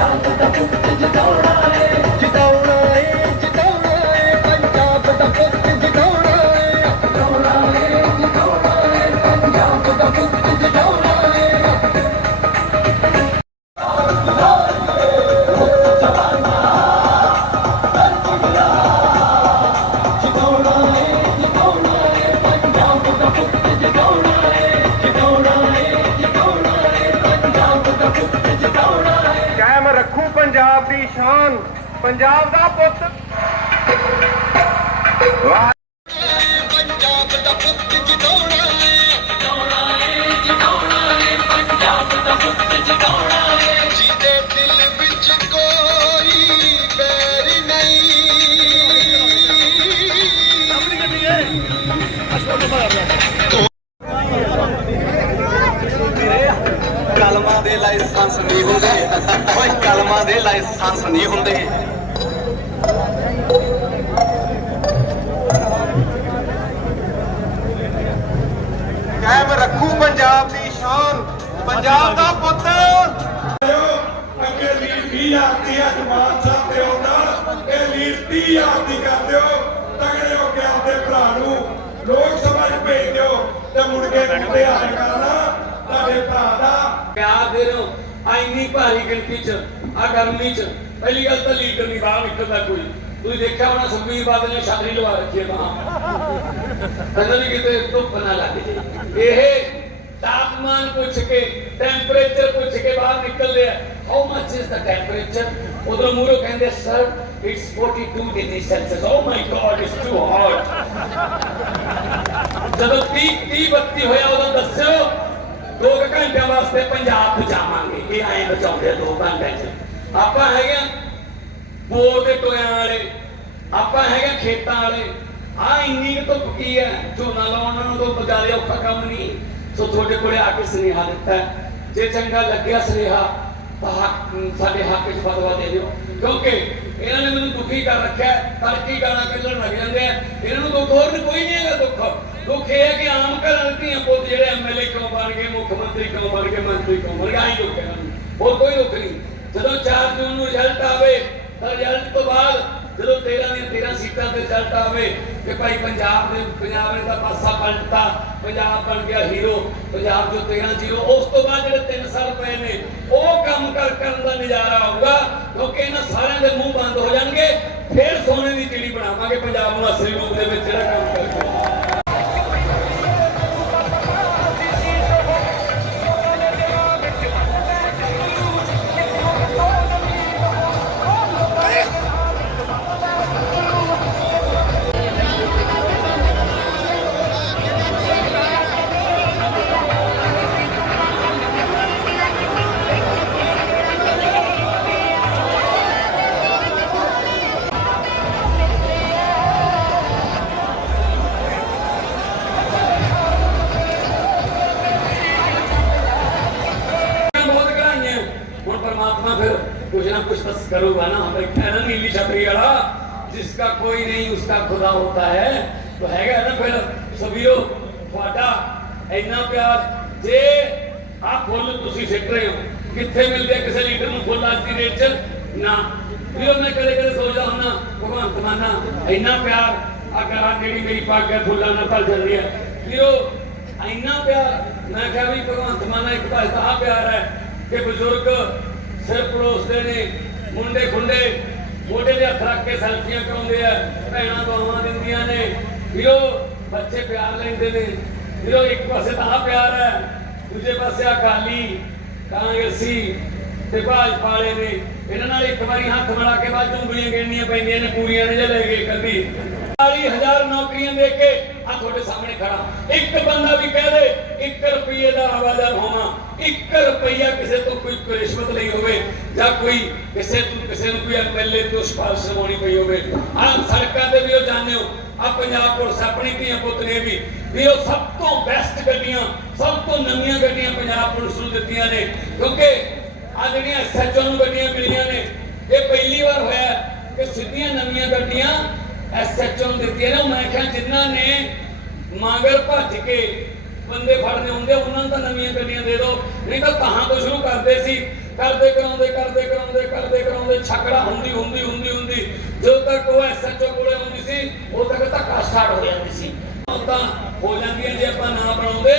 down, but I took it to the door. Punjab ਦੀ ਸ਼ਾਨ ਪੰਜਾਬ ਦਾ ਪੁੱਤ। ਵਾਹ ਪੰਜਾਬ ਦਾ ਪੁੱਤ ਜਿਤਾਉਣਾ ਏ ਜਿਤਾਉਣਾ ਏ ਜਿਤਾਉਣਾ ਏ ਪੰਜਾਬ ਦਾ ਪੁੱਤ ਜਿਤਾਉਣਾ ਏ ਜਿਹਦੇ ਦਿਲ ਵਿੱਚ ਕੋਈ ਬੈਰ ਨਹੀਂ। ਕਲਮਾਂ ਦੇ ਲਾਇਸੈਂਸ ਨਹੀਂ ਹੁੰਦੇ। ਓਏ। ਕਲਮਾਂ ਦੇ ਲਾਇਸੈਂਸ ਨਹੀਂ ਹੁੰਦੇ। ਕਾਇਮ ਰੱਖੂ ਪੰਜਾਬ ਦੀ ਸ਼ਾਨ ਪੰਜਾਬ ਦਾ ਪੁੱਤ। ਅੱਗੇ ਲੀਡ 20000 ਦੀ ਹੈ ਜਮਾਤ ਸਾਹਿਬ ਦੇ ਆਉਂਦਾ ਇਹ ਲੀਡ 30000 ਦੀ ਕਰ ਦਿਓ। ਤਗੜੇ ਹੋ ਕੇ ਆਪਦੇ ਭਰਾ ਨੂੰ ਲੋਕ ਸਭਾ 'ਚ ਭੇਜ ਦਿਓ ਤੇ ਮੁੜ ਕੇ ਮੁੱਦੇ ਕਰਨਾ ਤੁਹਾਡੇ ਭਰਾ ਦਾ। ਪਿਆਰ ਦੇ ਹੋ ਆ ਇੰਨੀ ਭਾਰੀ ਗਿਣਤੀ ਚ, ਆ ਗਰਮੀ ਚ, ਪਹਿਲੀ ਗੱਲ ਤਾਂ ਲੀਡਰ ਨਹੀਂ ਬਾਹਰ ਨਿਕਲਦਾ ਕੋਈ। ਤੁਸੀਂ ਦੇਖਿਆ ਹੋਣਾ ਸੁਖਬੀਰ ਬਾਦਲ ਨੇ ਛਤਰੀ ਲਵਾ ਰੱਖੀ ਹੈ ਬਾਹਰ ਕਹਿੰਦਾ ਵੀ ਕਿਤੇ ਧੁੱਪ ਨਾ ਲੱਗ ਜੇ। ਇਹ ਤਾਪਮਾਨ ਪੁੱਛ ਕੇ ਟੈਂਪਰੇਚਰ ਪੁੱਛ ਕੇ ਬਾਹਰ ਨਿਕਲਦੇ ਆ how much is the temperature ਉਧਰ ਮੂਰੋ ਕਹਿੰਦੇ sir it's 42 degree Celsius oh my God it's too hot ਜਦੋਂ 30 30 32 ਹੋਇਆ, ਉਦੋਂ ਦੱਸਿਓ ਦੋ ਘੰਟਿਆਂ ਵਾਸਤੇ ਪੰਜਾਬ ਬਚਾਵਾਂਗੇ ਇਹ ਐਂ ਬਚਾਉਂਦੇ ਆ ਦੋ ਚ। ਆਪਾਂ ਹੈਗੇ ਬੋਰ ਦੇ ਟੋਇਆਂ ਵਾਲੇ, ਆਪਾਂ ਹੈਗੇ ਖੇਤਾਂ ਵਾਲੇ। ਆ ਇੰਨੀ ਕੁ ਧੁੱਪ ਕੀ ਹੈ? ਝੋਨਾ ਲਾਉਣ ਨੂੰ ਤੋਂ ਬਜਾਰੇ ਔਖਾ ਕੰਮ ਨਹੀਂ। ਸੋ ਤੁਹਾਡੇ ਕੋਲੇ ਆ ਕੇ ਸੁਨੇਹਾ ਦਿੱਤਾ ਜੇ ਚੰਗਾ ਲੱਗਿਆ ਸੁਨੇਹਾ, ਤਾਂ ਹੱਕ ਸਾਡੇ ਹੱਕ ਵਿੱਚ ਫਤਵਾ ਦੇ ਦਿਓ। ਕਿਉਂਕਿ ਇਹਨਾਂ ਨੇ ਮੈਨੂੰ ਦੁਖੀ ਕਰ ਰੱਖਿਆ ਹੈ। ਤੜਕੀ ਗਾਣਾ ਕੱਢਣ ਲੱਗ ਜਾਂਦੇ ਆ। ਇਹਨਾਂ ਨੂੰ ਦੁੱਖ ਹੋਰ ਕੋਈ ਨਹੀਂ ਹੈਗਾ ਦੁੱਖ। ਦੁੱਖ ਇਹ ਹੈ ਕਿ ਆਮ ਘਰਾਂ ਦੀਆਂ ਪੁੱਤ ਜਿਹੜੇ ਐਮਐਲਏ ਕਿਉਂ ਬਣ ਗਏ, ਮੁੱਖ ਮੰਤਰੀ ਕਿਉਂ ਬਣ ਗਏ, ਮੰਤਰੀ ਕਿਉਂ ਬਣ ਗਏ, ਆਹੀ ਦੁੱਖ ਹੈ ਹੋਰ ਕੋਈ ਦੁੱਖ ਨਹੀਂ। ਜਦੋਂ 4 ਜੂਨ ਨੂੰ ਰਿਜ਼ਲਟ ਆਵੇ, ਤਾਂ ਰਿਜ਼ਲਟ ਤੋਂ ਬਾਅਦ ਜਦੋਂ 13 ਦੀਆਂ 13 ਸੀਟਾਂ ਤੇ ਰਿਜ਼ਲਟ ਆਵੇ ਕਿ ਭਾਈ ਪੰਜਾਬ ਦੇ, ਪੰਜਾਬ ਨੇ ਤਾਂ ਪਾਸਾ ਪਲਟਤਾ, ਪੰਜਾਬ ਬਣ ਗਿਆ ਹੀਰੋ ਪੰਜਾਬ ਜੋ 13 ਜ਼ੀਰੋ ਉਸ ਤੋਂ ਬਾਅਦ ਜਿਹੜੇ 3 ਸਾਲ ਪਏ ਨੇ, ਉਹ ਕੰਮ ਕਰ, ਕਰਨ ਦਾ ਨਜ਼ਾਰਾ ਆਊਗਾ, ਕਿਉਂਕਿ ਇਹਨਾਂ ਸਾਰਿਆਂ ਦੇ ਮੂੰਹ ਬੰਦ ਹੋ ਜਾਣਗੇ, ਫਿਰ ਸੋਨੇ ਦੀ ਚਿੜੀ ਬਣਾਵਾਂਗੇ, ਪੰਜਾਬ ਨੂੰ ਅਸਲੀ ਰੂਪ ਦੇ ਵਿੱਚ ਜਿਹੜਾ करूंगा ना हम बैठा है ना नीली छतरी वाला जिसका कोई नहीं उसका खुदा होता है तो हैगा ना फिर ਸਭੀਓ ਤੁਹਾਡਾ ਇੰਨਾ ਪਿਆਰ ਜੇ ਆ ਫੁੱਲ ਤੁਸੀਂ ਸਿੱਟ ਰਹੇ ਹੋ ਕਿੱਥੇ ਮਿਲਦੇ ਆ ਕਿਸੇ ਲੀਡਰ ਨੂੰ ਫੁੱਲ ਅੱਜ ਦੀ ਡੇਟ 'ਚ ਨਾ ਵੀਰੋ ਮੈਂ ਕਦੇ ਕਦੇ ਸੋਚਦਾ ਹੁੰਨਾ ਭਗਵੰਤ ਮਾਨਾ ਇੰਨਾ ਪਿਆਰ ਆ ਕਰਾਂ ਜਿਹੜੀ ਮੇਰੀ ਪੱਗ ਹੈ ਫੁੱਲਾਂ ਨਾਲ ਭਰ ਜਾਂਦੀ ਹੈ ਵੀਰੋ ਇੰਨਾ ਪਿਆਰ ਮੈਂ ਕਿਹਾ ਵੀ ਭਗਵੰਤ ਮਾਨਾ ਇੱਕ ਪਾਸੇ ਤਾਂ ਆਹ ਪਿਆਰ ਹੈ ਕਿ ਬਜ਼ੁਰਗ ਸਿਰ ਪਰੋਸਦੇ ਨੇ ਮੁੰਡੇ ਖੁੰਡੇ ਮੋਢੇ ਦੇ ਹੱਥ ਰੱਖ ਕੇ ਸੈਲਫੀਆਂ ਕਰਾਉਂਦੇ ਆ। ਭੈਣਾਂ ਦੁਆਵਾਂ ਦਿੰਦੀਆਂ ਨੇ। ਵੀਰੋ, ਬੱਚੇ ਪਿਆਰ ਲੈਂਦੇ ਨੇ। ਵੀਰੋ, ਇੱਕ ਪਾਸੇ ਤਾਂ ਆਹ ਪਿਆਰ ਹੈ, ਦੂਜੇ ਪਾਸੇ ਆ ਅਕਾਲੀ। ਕਾਂਗਰਸੀ ਤੇ ਭਾਜਪਾ ਵਾਲੇ ਨੇ, ਇਹਨਾਂ ਨਾਲ ਇੱਕ ਵਾਰੀ ਹੱਥ ਮਿਲਾ ਕੇ ਬਾਅਦ 'ਚ ਉਂਗਲੀਆਂ ਗਿਣਨੀਆਂ ਪੈਂਦੀਆਂ ਨੇ, ਪੂਰੀਆਂ ਨੇ ਜੇ ਲੈ ਗਏ ਕਦੀ 40000 ਨੌਕਰੀਆਂ ਦੇ ਕੇ ਆ ਤੁਹਾਡੇ ਸਾਹਮਣੇ ਖੜਾ ਇੱਕ ਬੰਦਾ ਵੀ ਕਹਿ ਦੇ 1 ਰੁਪਏ ਦਾ ਆਵਾਜ਼ਾਰ ਹੋਣਾ। 1 ਰੁਪਈਆ ਕਿਸੇ ਤੋਂ ਕੋਈ ਰਿਸ਼ਵਤ ਲਈ ਹੋਵੇ, ਜਾਂ ਕੋਈ ਕਿਸੇ ਤੋਂ, ਕਿਸੇ ਨੂੰ ਕੋਈ ਐਮਐਲਏ ਤੋਂ ਸਿਫਾਰਿਸ਼ ਲਵਾਉਣੀ ਪਈ ਹੋਵੇ। ਆ ਸੜਕਾਂ ਤੇ ਵੀ ਉਹ ਜਾਣਦੇ ਹੋ। ਆ ਪੰਜਾਬ ਪੁਲਿਸ, ਆਪਣੀ ਧੀਆਂ ਪੁੱਤ ਨੇ ਵੀ। ਵੀ ਉਹ ਸਭ ਤੋਂ ਬੈਸਟ ਗੱਡੀਆਂ, ਸਭ ਤੋਂ ਨਵੀਆਂ ਗੱਡੀਆਂ ਪੰਜਾਬ ਪੁਲਿਸ ਨੂੰ ਦਿੱਤੀਆਂ ਨੇ। ਕਿਉਂਕਿ ਆ ਜਿਹੜੀਆਂ ਐਸਐਚਓ ਨੂੰ ਗੱਡੀਆਂ ਮਿਲੀਆਂ ਨੇ, ਇਹ ਪਹਿਲੀ ਵਾਰ ਹੋਇਆ ਕਿ ਸਿੱਧੀਆਂ ਨਵੀਆਂ ਗੱਡੀਆਂ ਐਸਐਚਓ ਨੂੰ ਦਿੱਤੀਆਂ ਨੇ। ਮੈਂ ਕਿਹਾ ਜਿਨ੍ਹਾਂ ਨੇ ਮਾਂਗਰ ਭੱਜ ਕੇ ਬੰਦੇ ਫੜਨੇ ਹੁੰਦੇ ਉਹਨਾਂ ਨੂੰ ਤਾਂ ਨਵੀਆਂ ਗੱਡੀਆਂ ਦੇ ਦਿਓ। ਨਹੀਂ ਤਾਂ ਕਹਾਂ ਤੋਂ ਸ਼ੁਰੂ ਕਰਦੇ ਸੀ। ਕਰਦੇ ਕਰਾਉਂਦੇ ਕਰਦੇ ਕਰਾਉਂਦੇ ਛਕੜਾ ਹੁੰਦੀ ਹੁੰਦੀ ਹੁੰਦੀ ਹੁੰਦੀ। ਜਦੋਂ ਤੱਕ ਉਹ ਐਸਐਚਓ ਕੋਲੇ ਹੁੰਦੀ ਸੀ, ਉਦੋਂ ਤੱਕ ਧੱਕਾ ਸਟਾਰਟ ਹੋ ਜਾਂਦੀ ਸੀ। ਹੁਣ ਹੋ ਜਾਂਦੀਆਂ ਜੇ ਆਪਾਂ ਨਾ ਬਣਾਉਂਦੇ,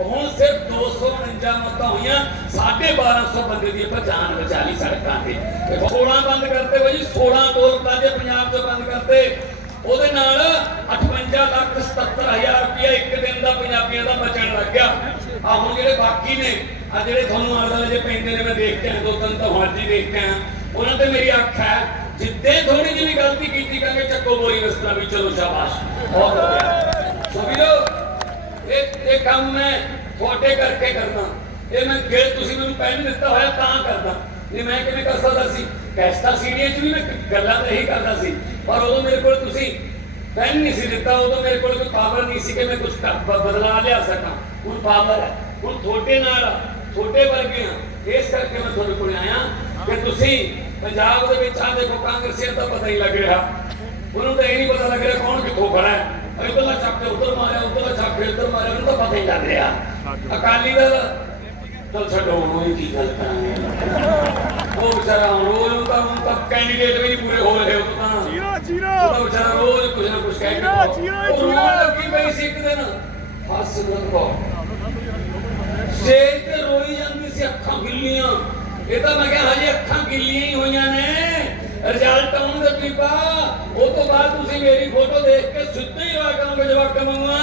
ਹੁਣ ਸਿਰਫ 249 ਮੌਤਾਂ ਹੋਈਆਂ। 1250 ਬੰਦੇ ਦੀ ਆਪਾਂ ਜਾਨ ਬਚਾ ਲਈ ਸੜਕਾਂ ਤੇ। ਤੇ 16 ਬੰਦ ਕਰਤੇ ਬਾਈ 16 ਟੋਲ ਪਲਾਜ਼ੇ ਪੰਜਾਬ ਤੋਂ ਬੰਦ ਕਰਤੇ। ਉਹਦੇ ਨਾਲ 58 ਲੱਖ 77 ਹਜ਼ਾਰ ਰੁਪਇਆ ਇੱਕ ਦਿਨ ਦਾ ਪੰਜਾਬੀਆਂ ਦਾ ਬਚਣ ਲੱਗ ਗਿਆ। ਆ ਹੁਣ ਜਿਹੜੇ ਬਾਕੀ ਨੇ ਆ ਜਿਹੜੇ ਤੁਹਾਨੂੰ ਆਲੇ ਦੁਆਲੇ ਜੇ ਪੈਂਦੇ ਨੇ, ਮੈਂ ਦੇਖ ਕੇ ਦੋ ਤਿੰਨ ਤਾਂ ਹੁਣ ਜੀ ਦੇਖ ਕੇ ਆਇਆ। ਉਹਨਾਂ ਤੇ ਮੇਰੀ ਅੱਖ ਹੈ, ਜਿੱਦੇ ਥੋੜੀ ਜਿਹੀ ਗਲਤੀ ਕੀਤੀ ਕਹਿੰਗੇ ਚੱਕੋ ਬੋਰੀ ਵਸਤਰਾ ਵੀ ਚਲੋ ਸ਼ਾਬਾਸ਼। ਬਹੁਤ ਹੋ ਸੋ ਵੀਰੋ, ਇਹ ਇਹ ਕੰਮ ਮੈਂ ਤੁਹਾਡੇ ਕਰਕੇ ਕਰਦਾ। ਇਹ ਮੈਂ ਜੇ ਤੁਸੀਂ ਮੈਨੂੰ ਪੈਨ ਦਿੱਤਾ ਹੋਇਆ ਤਾਂ ਕਰਦਾ। ਇਹ ਮੈਂ ਕਿਵੇਂ ਕਰ ਸਕਦਾ ਸੀ? ਕੈਸਟਾ ਸੀਡੀਆਂ 'ਚ ਵੀ ਮੈਂ ਗੱਲਾਂ ਤਾਂ ਇਹੀ ਕਰਦਾ ਸੀ। ਪਰ ਉਦੋਂ ਮੇਰੇ ਕੋਲ ਤੁਸੀਂ ਪੈਨ ਨਹੀਂ ਸੀ ਦਿੱਤਾ, ਉਦੋਂ ਮੇਰੇ ਕੋਲ ਕੋਈ ਪਾਵਰ ਨਹੀਂ ਸੀ ਕਿ ਮੈਂ ਕੁਝ ਬਦਲਾ ਲਿਆ ਸਕਾਂ। ਹੁਣ ਪਾਵਰ ਹੈ। ਹੁਣ ਤੁਹਾਡੇ ਨਾਲ ਤੁਹਾਡੇ ਵਰਗੇ ਆ। ਇਸ ਕਰਕੇ ਮੈਂ ਤੁਹਾਡੇ ਕੋਲ ਆਇਆ। ਕਿ ਤੁਸੀਂ ਪੰਜਾਬ ਦੇ ਵਿੱਚ ਆ, ਦੇਖੋ ਕਾਂਗਰਸੀਆਂ ਦਾ ਪਤਾ ਹੀ ਲੱਗ ਰਿਹਾ। ਉਹਨੂੰ ਤਾਂ ਇਹ ਨਹੀਂ ਪਤਾ ਲੱਗ ਰਿਹਾ ਕੌਣ ਕਿੱਥੋਂ ਖੜਾ ਹੈ। ਇਧਰਲਾ ਚੱਕ ਕੇ ਉਧਰ ਮਾਰਿਆ, ਉਧਰਲਾ ਚੱਕ ਕੇ ਉਧਰ ਮਾਰਿਆ, ਉਹਨੂੰ ਤਾਂ ਪਤਾ ਹੀ ਲੱਗ ਰਿਹਾ। ਅਕਾਲੀ ਦਲ, ਚਲ ਛੱਡੋ, ਹੁਣ ਕੀ ਗੱਲ ਕਰਾਂਗੇ। ਉਹ ਵਿਚਾਰਾ ਰੋਜ਼ ਉਹ ਹੁਣ ਤਾਂ ਕੈਂਡੀਡੇਟ ਵੀ ਨਹੀਂ ਪੂਰੇ ਹੋ ਰਹੇ। ਉਹ ਵਿਚਾਰਾ ਰੋਜ਼ ਕੁਝ ਨਾ ਕੁਝ ਕਹਿ ਕੇ ਉਹ ਰੋਣ। ਲੱਗੀ ਪਈ ਸੀ ਇੱਕ ਦਿਨ। ਹਸਰਤ ਕੋ ਸਟੇਜ ਤੇ ਰੋਈ ਜਾਂਦੀ ਸੀ ਅੱਖਾਂ ਗਿੱਲੀਆਂ। ਇਹ ਤਾਂ ਮੈਂ ਕਿਹਾ ਹਜੇ ਅੱਖਾਂ ਗਿੱਲੀਆਂ ਹੀ ਹੋਈਆਂ ਨੇ। ਰਿਜ਼ਲਟ ਆਉਣ ਦੇ ਪੀਪਾ ਉਹ ਤੋਂ ਬਾਅਦ ਤੁਸੀਂ ਮੇਰੀ ਫੋਟੋ ਦੇਖ ਕੇ ਸਿੱਧੇ ਹੀ ਰੋਇਆ ਕਰੋਗੇ ਮੰਗਾ